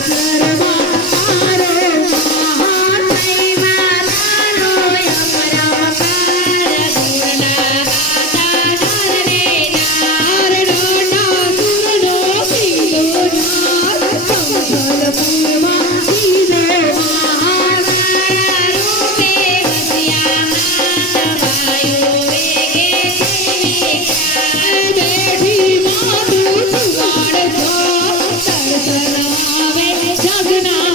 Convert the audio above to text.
Thank you. no.